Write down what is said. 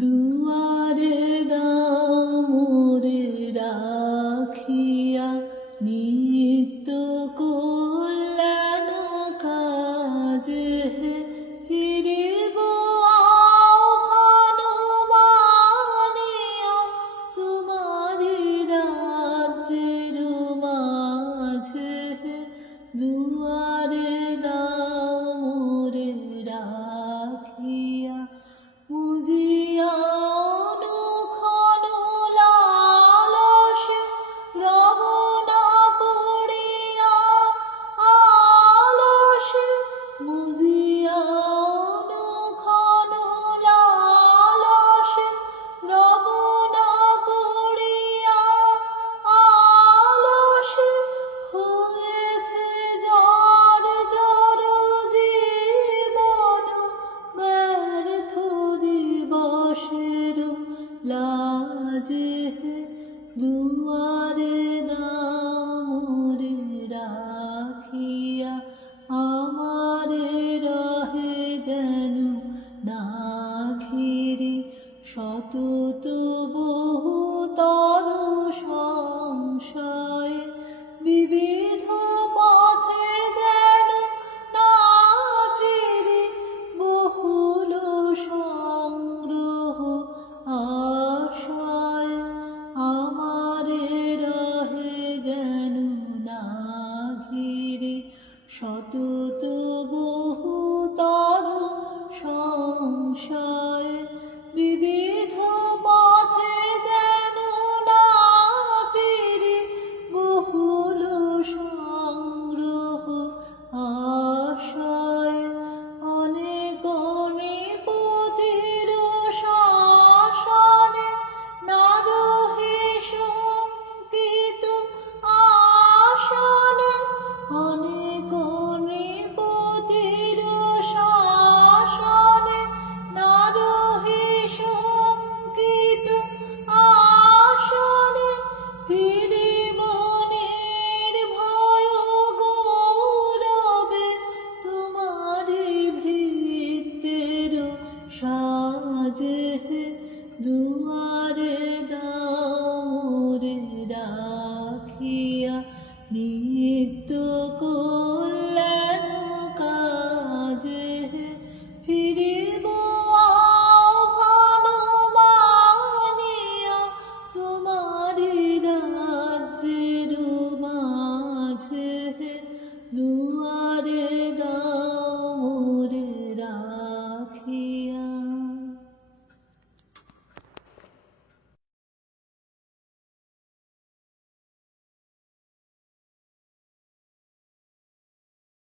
দুয়ারে দামরে রাখিয়া নিত্য কল্যাণ কাজে ফিরিব। আহ্বান মানিয়া তোমারি রাজ্যের মাঝে দুয়ারে দামরে রাখিয়া মুজিয়ানু বাজে দুয়ারে দামরে রাখিয়া আমারে রহে যেন নাখিরি শত বহু তর সংশয় বিবিধ Akia.